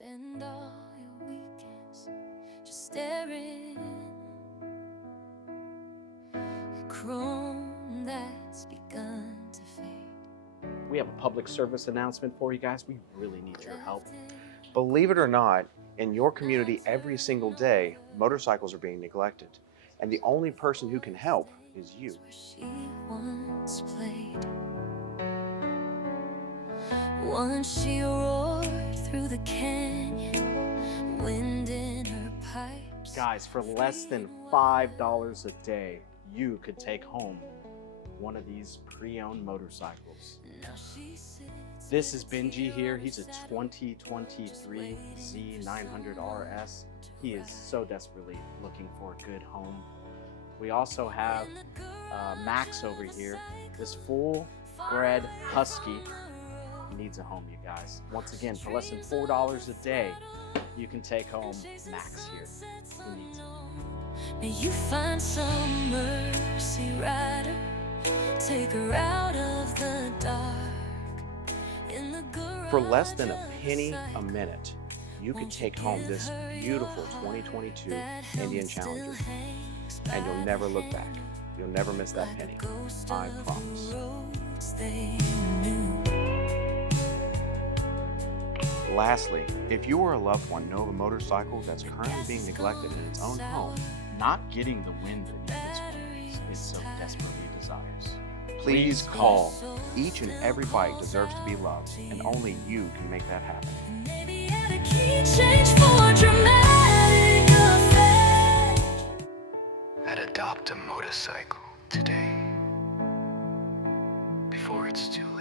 Spend all your weekends just staring at chrome that's begun to fade. We have a public service announcement for you guys. We really need your help. Believe it or not, in your community every single day, motorcycles are being neglected. And the only person who can help is you. She once played. Once she roared through the canyon, wind in her pipes. Guys, for less than $5 a day, you could take home one of these pre-owned motorcycles. This is Benji here. He's a 2023 Z900 RS. He is so desperately looking for a good home. We also have Max over here. This full-bred husky needs a home, you guys. Once again, for less than $4 a day, you can take home Max here. He needs it. May you find some mercy, rider. Take her out of the dark. In the garage. For less than a penny a minute, you could take home this beautiful 2022 Indian Challenger, and you'll never look back. You'll never miss that penny. I promise. Lastly, if you or a loved one know of a motorcycle that's currently being neglected in its own home, Not getting the wind beneath its wings it so desperately desires. please call. Each and every bike deserves to be loved, and only you can make that happen. Maybe add a key change for dramatic effect. I'd adopt a motorcycle today before it's too late.